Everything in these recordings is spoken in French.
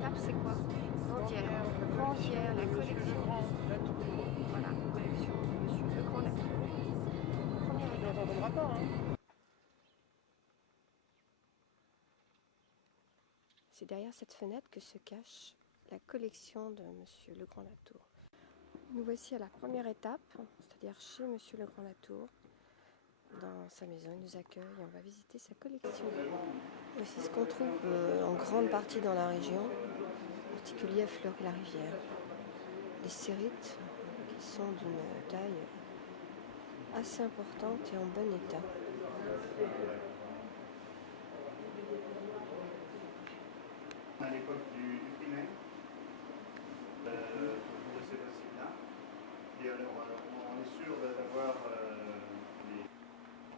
étape, c'est quoi? Vendière. Vendière, la collection. Voilà, collection de Monsieur Le Grand Latour. Première étape. On n'entendra pas, hein. C'est derrière cette fenêtre que se cache la collection de Monsieur Le Grand Latour. Nous voici à la première étape, c'est-à-dire chez Monsieur Le Grand Latour. Dans sa maison, il nous accueille et on va visiter sa collection. Voici ce qu'on trouve en grande partie dans la région, en particulier à Fleury-la-Rivière. Des sérites qui sont d'une taille assez importante et en bon état. À l'époque du primaire, de ces fossiles-là. Et alors, on est sûr d'avoir les...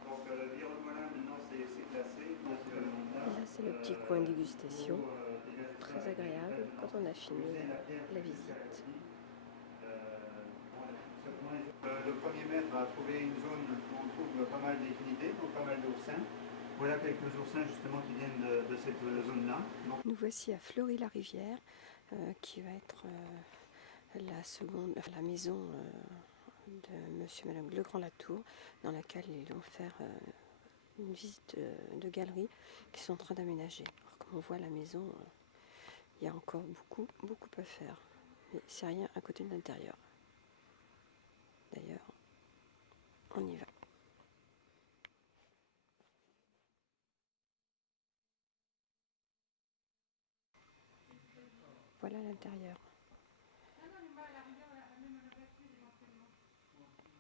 Donc, l'environnement, maintenant, c'est classé. Et là, c'est le petit coin dégustation, très agréable quand on a fini la visite. Le premier maître a trouvé une zone où on trouve pas mal d'équidés, donc pas mal d'oursins. Voilà quelques oursins justement qui viennent de cette zone-là. Nous voici à Fleury-la-Rivière, qui va être la maison de Monsieur et Madame Le Grand Latour, dans laquelle ils vont faire une visite de galerie qui sont en train d'aménager. Comme on voit la maison, il y a encore beaucoup à faire, mais c'est rien à côté de l'intérieur. D'ailleurs, on y va. Voilà l'intérieur.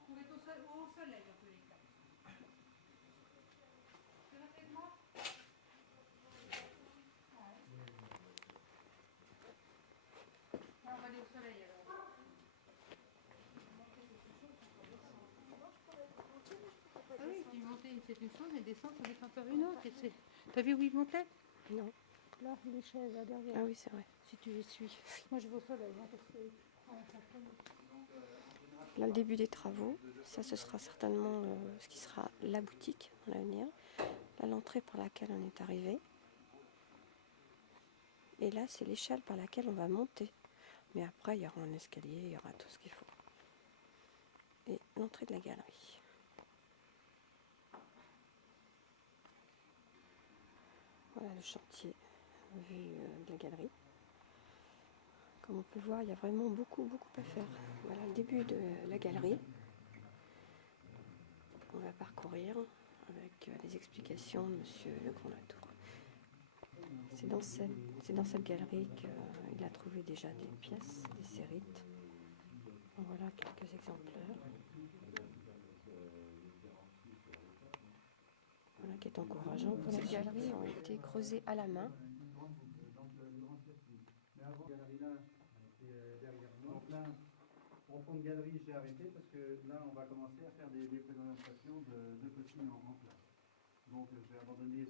Pour être au soleil en tous les cas. On va aller au soleil alors. Ah oui, puis monter c'est une chose, mais descendre c'en est encore une autre. T'as vu où il montait? Non. Là, les chaises là derrière. Ah oui, c'est vrai. Si tu les suis. Moi je vais au soleil, hein, parce que Là, le début des travaux, ça ce sera certainement ce qui sera la boutique dans l'avenir. Là, l'entrée par laquelle on est arrivé. Et là, c'est l'échelle par laquelle on va monter. Mais après, il y aura un escalier, il y aura tout ce qu'il faut. Et l'entrée de la galerie. Voilà le chantier vu de la galerie. Comme on peut voir, il y a vraiment beaucoup à faire. Voilà le début de la galerie. On va parcourir avec les explications de Monsieur Le Grand Latour. C'est dans cette galerie qu'il a trouvé déjà des pièces, des sérites. Voilà quelques exemplaires. Voilà qui est encourageant. Ces galeries ont été creusées à la main. Donc là, en fond de galerie, j'ai arrêté parce que là, on va commencer à faire des présentations de petits en place. Donc, j'ai abandonné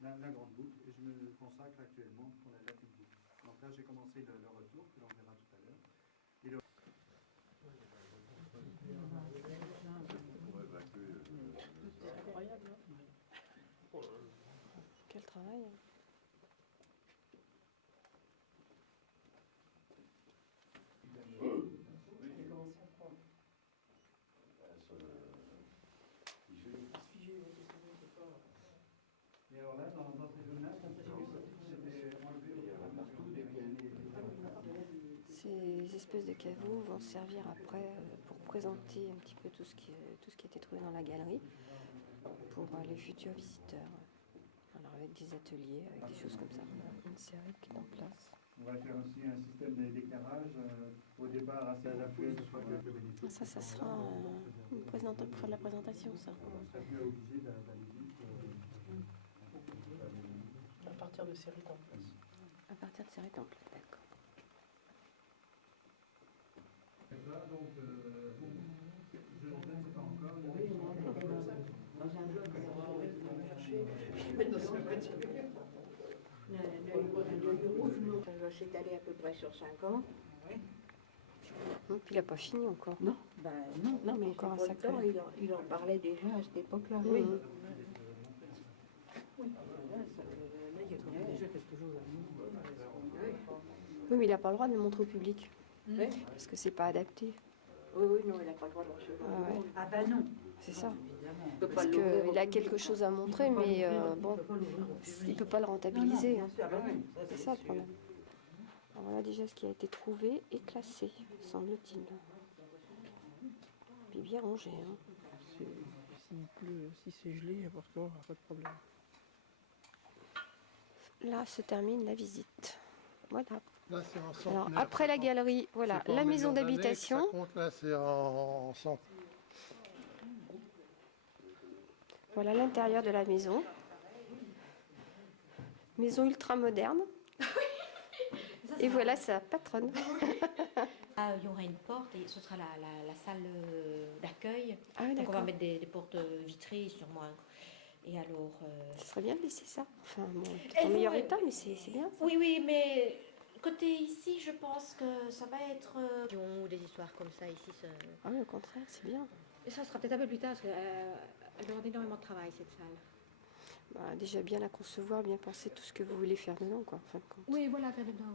la grande boucle et je me consacre actuellement pour la petite boucle. Donc là, j'ai commencé le retour, que l'on verra tout à l'heure. c'est incroyable. Quel travail. Et alors là, dans ces zones-là, c'était enlevé partout. Ces espèces de caveaux vont servir après pour présenter un petit peu tout ce qui a été trouvé dans la galerie pour les futurs visiteurs. Alors avec des ateliers, avec des choses comme ça. Une série qui est en place. On va faire aussi un système d'éclairage au départ assez adapté. Ça sera pour la présentation, ça. On serait plus obligé d'aller vite. À partir de séries en place. À partir de séries en place, d'accord. Donc, je ne sais pas encore. Ça va s'étaler à peu près sur 5 ans. Puis il n'a pas fini encore. Non, ben non, Non, mais mais encore encore un un temps, il en parlait déjà à cette époque-là. Oui. Là, il y a quand même déjà quelque chose à nous. Oui, mais il n'a pas le droit de le montrer au public. Oui, Parce que c'est pas adapté. oui, non, il n'a pas le droit de recevoir Ah du ouais. monde. Ah bah non. C'est ça. Évidemment. Il peut pas Parce l'ouvrir qu'il au a public. quelque chose à montrer, Il peut pas mais l'ouvrir, bon, il peut pas l'ouvrir au il public. peut pas le rentabiliser. Non, Hein. bien sûr, ah bah oui, ça, C'est c'est ça le sûr. problème. Alors voilà déjà ce qui a été trouvé et classé, semble-t-il. Puis bien rangé. Hein. S'il pleut, si c'est gelé, par contre, pas de problème. Là se termine la visite. Voilà. Là, c'est en Alors centenaire. après la galerie, voilà, C'est pas en la maison millions d'années que d'habitation. ça compte, là, c'est en cent. Voilà l'intérieur de la maison. Maison ultra moderne. Et voilà sa patronne. Ah, il y aura une porte et ce sera la salle d'accueil. Ah oui, Donc on va d'accord. mettre des portes vitrées sûrement. Et alors... Ce serait bien de laisser ça. Enfin, bon, peut-être Elles en vont- meilleur état, mais c'est bien. Ça. Oui, oui, mais côté ici, je pense que ça va être... Ou des histoires comme ça ici. Ah oui, au contraire, c'est bien. Et ça sera peut-être un peu plus tard parce qu'elle demande énormément de travail cette salle. Bah, déjà bien la concevoir, bien penser tout ce que vous voulez faire dedans, quoi. En fin de compte. Oui, voilà, faire dedans.